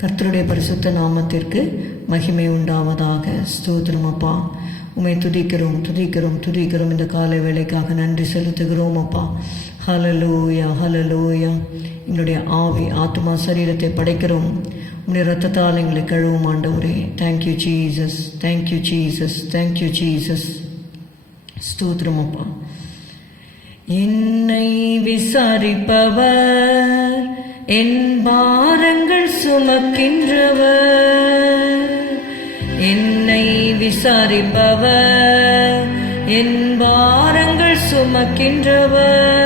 கர்த்தருடைய பரிசுத்த நாமத்திற்கு மகிமை உண்டாவதாக. ஸ்தோத்திரம் அப்பா. உமை துதிக்கிறோம் துதிக்கிறோம் துதிக்கிறோம் இந்த காலை வேலைக்காக நன்றி செலுத்துகிறோம் அப்பா. ஹலலோயா ஹலலோயா எங்களுடைய ஆவி ஆத்மா சரீரத்தை படைக்கிறோம். உங்களுடைய ரத்தத்தால் எங்களை கழுவும் ஆண்டவரே. Thank you Jesus thank you Jesus thank you Jesus ஸ்தோத்திரம் அப்பா. என்னை விசாரிப்பவர் என் பாரங்கள் சுமக்கின்றவர். என்னை விசாரிப்பவர். என் பாரங்கள் சுமக்கின்றவர்.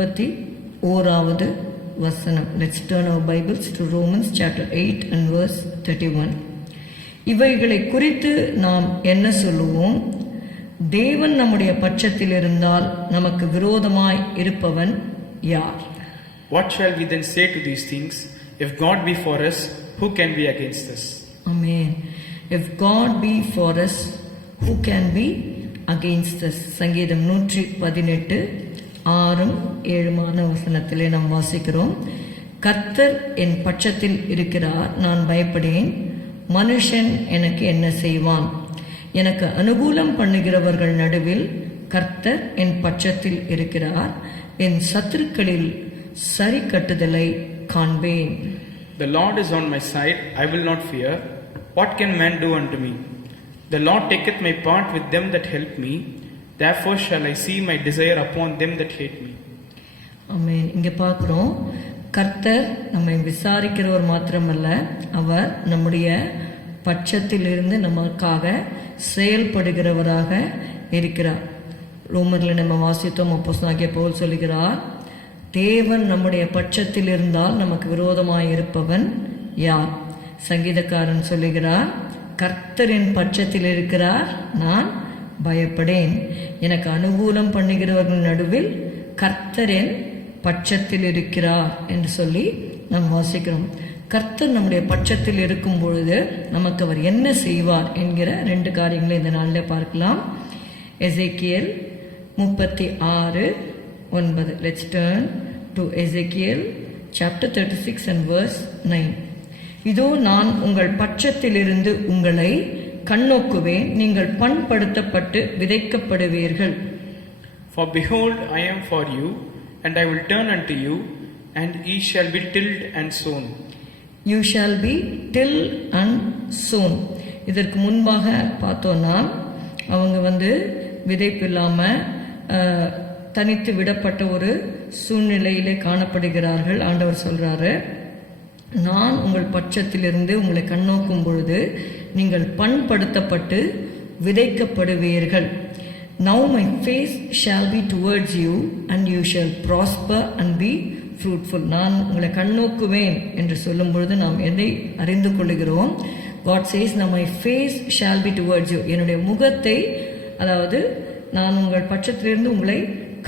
முப்பத்தி ஓராவது வசனம் let's turn our Bibles to Romans chapter eight and verse thirty one இவைகளை குறித்து நாம் என்ன சொல்லுவோம் தேவன் நம்முடைய பட்சத்தில் இருந்தால் நமக்கு விரோதமாய் இருப்பவன் யார் What shall we then say to these things? If God be for us, who can be against us? Amen. If God be for us, who can be against us? சங்கீதம் நூற்றி பதினெட்டு ஆறும் ஏழுமான வசனத்திலே நாம் வாசிக்கிறோம் கர்த்தர் என் பட்சத்தில் இருக்கிறார் நான் பயப்படேன் மனுஷன் எனக்கு என்ன செய்வான் எனக்கு அனுகூலம் பண்ணுகிறவர்கள் நடுவில் கர்த்தர் என் பட்சத்தில் இருக்கிறார் என் சத்துருக்களில் சரி கட்டுதலை காண்பேன் The Lord is on my side, I will not fear. What can man do unto me? The Lord taketh my part with them that help me. Therefore shall I see my desire upon them that hate me. ஆமென் இங்க பார்க்கிறோம் கர்த்தர் நம்மை விசாரிக்கிறவர் மாத்திரமல்ல அவர் நம்முடைய பட்சத்திலிருந்து நமக்காக செயல்படுகிறவராக இருக்கிறார். ரோமரில் நம்ம வாசித்தோம் அப்போஸ்தானாகிய போல் சொல்லுகிறார் தேவன் நம்முடைய பட்சத்தில் இருந்தால் நமக்கு விரோதமாக இருப்பவன் யார்? சங்கீதக்காரன் சொல்லுகிறார் கர்த்தரின் பட்சத்தில் இருக்கிறார் நான் பயப்படேன். எனக்கு அனுகூலம் பண்ணுகிறவர்கள் நடுவில் கர்த்தர் பட்சத்தில் இருக்கிறார் என்று சொல்லி நாம் வாசிக்கிறோம். கர்த்தர் நம்முடைய பட்சத்தில் இருக்கும் பொழுது நமக்கு அவர் என்ன செய்வார் என்கிற ரெண்டு காரியங்களை இந்த நாளில் பார்க்கலாம். எசேக்கியல் முப்பத்தி ஆறு ஒன்பது. Let's turn to Ezekiel chapter thirty six and verse nine இதோ நான் உங்கள் பட்சத்திலிருந்து உங்களை கண்ணோக்குவேன் நீங்கள் பண்படுத்தப்பட்டு விதைக்கப்படுவீர்கள். For behold, I am for you, and I will turn unto you, and ye shall be tilled and sown. You shall be till and sown இதற்கு முன்பாக பார்த்தோன்னா அவங்க வந்து விதைப்பு இல்லாமல் தனித்து விடப்பட்ட ஒரு சூழ்நிலையிலே காணப்படுகிறார்கள் ஆண்டவர் சொல்றாரு. நான் உங்கள் பட்சத்திலிருந்து உங்களை கண்ணோக்கும் பொழுது நீங்கள் பண்படுத்தப்பட்டு விதைக்கப்படுவீர்கள். Now my face shall be towards you and you shall prosper and be fruitful நான் உங்களை கண்ணோக்குவேன் என்று சொல்லும் பொழுது நாம் எதை அறிந்து கொள்கிறோம் God says now my face shall be towards you என்னுடைய முகத்தை அதாவது நான் உங்கள் பட்சத்திலிருந்து உங்களை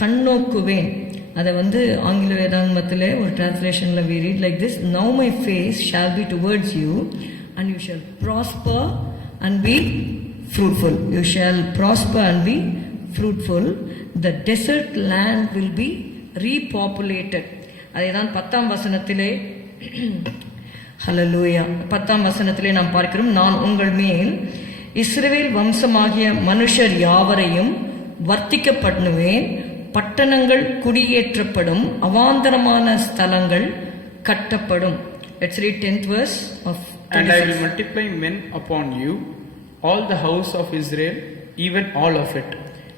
கண்ணோக்குவேன். அதை வந்து ஆங்கில வேதாங்கமத்தில் ஒரு டிரான்ஸ்லேஷனில் we read like this now my face shall be be you and you shall prosper and be fruitful. You shall prosper and be fruitful. The desert land will be repopulated. அதேதான் பத்தாம் வசனத்திலே ஹலோ லூயா பத்தாம் வசனத்திலே நாம் பார்க்கிறோம் நான் உங்கள் மேல் இஸ்ரேல் வம்சமாகிய மனுஷர் யாவரையும் வர்த்திக்க பண்ணுவேன் பட்டணங்கள் குடியேற்றப்படும் அவாந்தரமான ஸ்தலங்கள் கட்டப்படும் it's read tenth verse of And I will multiply men upon you, all the house of Israel, even all of it.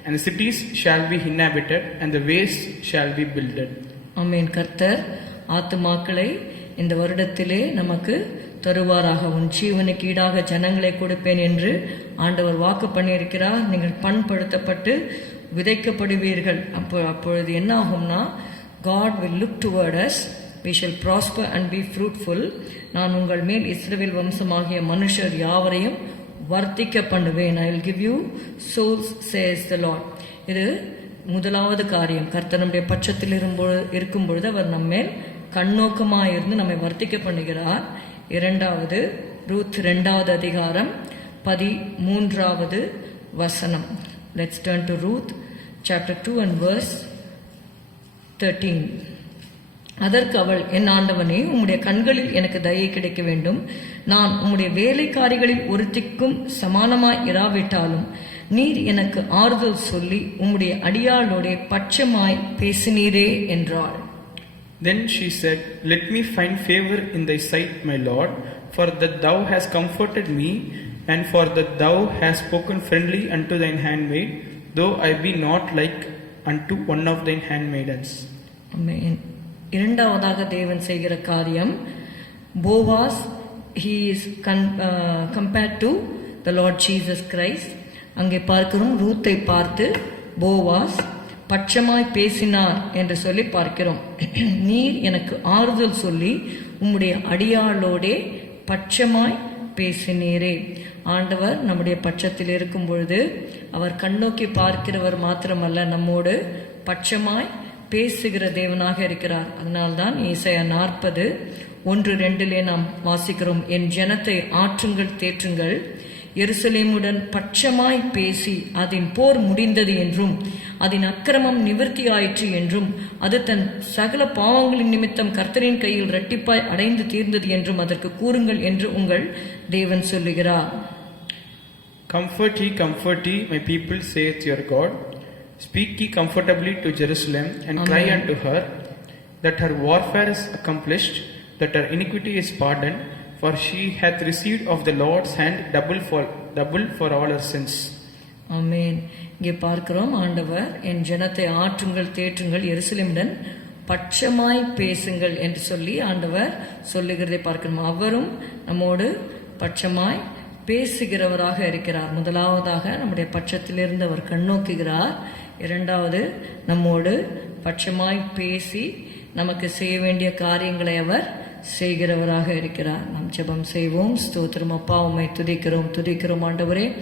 And the cities shall be inhabited, and the ways shall be builded. ஆமீன். கர்த்தர் ஆத்துமாக்களை இந்த வருடத்திலே நமக்கு தருவாராக. உன் ஜீவனுக்கு ஈடாக ஜனங்களை கொடுப்பேன் என்று ஆண்டவர் வாக்கு பண்ணியிருக்கிறார். நீங்கள் பண்படுத்தப்பட்டு விதைக்கப்படுவீர்கள். அப்போ அப்பொழுது என்ன ஆகும்னா God will look toward us we shall prosper and be fruitful நான் உங்கள் மேல் இஸ்ரவேல் வம்சமாகிய மனுஷர் யாவரையும் வர்த்திக்க பண்ணுவேன் I will give you souls says the Lord இது முதலாவது காரியம். கர்த்தர் நம்முடைய பட்சத்தில் இருக்கும்பொழுது இருக்கும் பொழுது அவர் நம்மேல் கண்ணோக்கமாக இருந்து நம்மை வர்த்திக்க பண்ணுகிறார் இரண்டாவது ரூத் ரெண்டாவது அதிகாரம் பதி மூன்றாவது வசனம். Let's turn to Ruth chapter two and verse thirteen அதற்கு அவள் என் ஆண்டவனே உம்முடைய கண்களில் எனக்கு தயை கிடைக்க வேண்டும் நான் உம்முடைய வேலைக்காரிகளில் ஒருத்திக்கும் சமானமாய் இராவிட்டாலும் நீர் எனக்கு ஆறுதல் சொல்லி உம்முடைய அடியாளோட பட்சமாய் பேசினீரே என்றாள் Then she said, Let me find favor in thy sight, my Lord, for that thou hast comforted me, and for that thou hast spoken friendly unto thine handmaid, though I be not like unto one of thine handmaidens. ஆமென். இரண்டாவதாக தேவன் செய்கிற காரியம் Boaz he is compared to the Lord Jesus Christ அங்கே பார்க்கிறோம் ரூத்தை பார்த்து Boaz பட்சமாய் பேசினார் என்று சொல்லி பார்க்கிறோம். நீர் எனக்கு ஆறுதல் சொல்லி உம்முடைய அடியாளோடே பட்சமாய் பேசினீரே. ஆண்டவர் நம்முடைய பட்சத்தில் இருக்கும் பொழுது அவர் கண்ணோக்கி பார்க்கிறவர் மாத்திரமல்ல நம்மோடு பட்சமாய் பேசுகிற தேவனாக இருக்கிறார். அதனால்தான் ஈசாயா நாற்பது ஒன்று ரெண்டிலே நாம் வாசிக்கிறோம் என் ஜனத்தை ஆற்றுங்கள் தேற்றுங்கள். எருசலேமுடன் பட்சமாய் பேசி அதன் போர் முடிந்தது என்றும் அதன் அக்கிரமம் நிவர்த்தி ஆயிற்று என்றும் அது தன் சகல பாவங்களின் நிமித்தம் கர்த்தரின் கையில் இரட்டிப்பாய் அடைந்து தீர்ந்தது என்றும் அதற்கு கூறுங்கள் என்று உங்கள் தேவன் சொல்லுகிறார். Comfort ye comfort ye my people saith your God Speak ye comfortably to Jerusalem, and cry Amen. unto her that her warfare is accomplished, that her iniquity is pardoned, for she hath received of the Lord's hand double for double for all her sins. ஆமென் இங்கே பார்க்கிறோம் ஆண்டவர் என் ஜனத்தை ஆற்றுங்கள் தேற்றுங்கள் எருசலேமுடன் பட்சமாய் பேசுங்கள் என்று சொல்லி ஆண்டவர் சொல்லுகிறதை பார்க்கிறோம் அவரும் நம்மோடு பட்சமாய் பேசுகிறவராக இருக்கிறார். முதலாவதாக நம்முடைய பட்சத்திலிருந்து அவர் கண்ணோக்குகிறார் இரண்டாவது நம்மோடு பட்சமாய் பேசி நமக்கு செய்ய வேண்டிய காரியங்களை அவர் செய்கிறவராக இருக்கிறார். நாம் ஜெபம் செய்வோம். ஸ்தோத்திரம். அப்பா உண்மை துதிக்கிறோம். துதிக்கிறோம் ஆண்டவரே.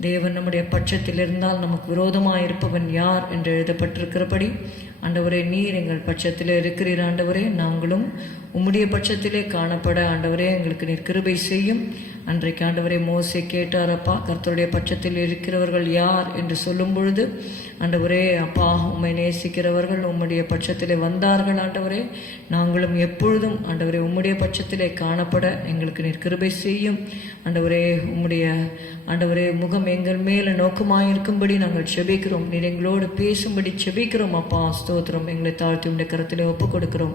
தேவன் நம்முடைய பட்சத்தில் இருந்தால் நமக்கு விரோதமாக இருப்பவன் யார் என்று எழுதப்பட்டிருக்கிறபடி ஆண்டவரே நீர் எங்கள் பட்சத்தில் இருக்கிறீர். ஆண்டவரே நாங்களும் உம்முடைய பட்சத்திலே காணப்பட. ஆண்டவரே எங்களுக்கு நீர் கிருபை செய்யும். அன்றைக்கு ஆண்டவரே மோசை கேட்டாரப்பா கர்த்தருடைய பட்சத்தில் இருக்கிறவர்கள் யார்? என்று சொல்லும் பொழுது ஆண்டவரே அப்பா உம்மை நேசிக்கிறவர்கள் உம்முடைய பட்சத்திலே வந்தார்கள் ஆண்டவரே. நாங்களும் எப்பொழுதும் ஆண்டவரே உம்முடைய பட்சத்திலே காணப்பட எங்களுக்கு நீர் கிருபை செய்யும். ஆண்டவரே உம்முடைய ஆண்டவரே முகம் எங்கள் மேலே நோக்கமாக இருக்கும்படி நாங்கள் செபிக்கிறோம். நீர் எங்களோடு பேசும்படி செபிக்கிறோம் அப்பா. ஸ்தோத்திரம். எங்களை தாழ்த்தி உடைய கரத்திலே ஒப்புக் கொடுக்கிறோம்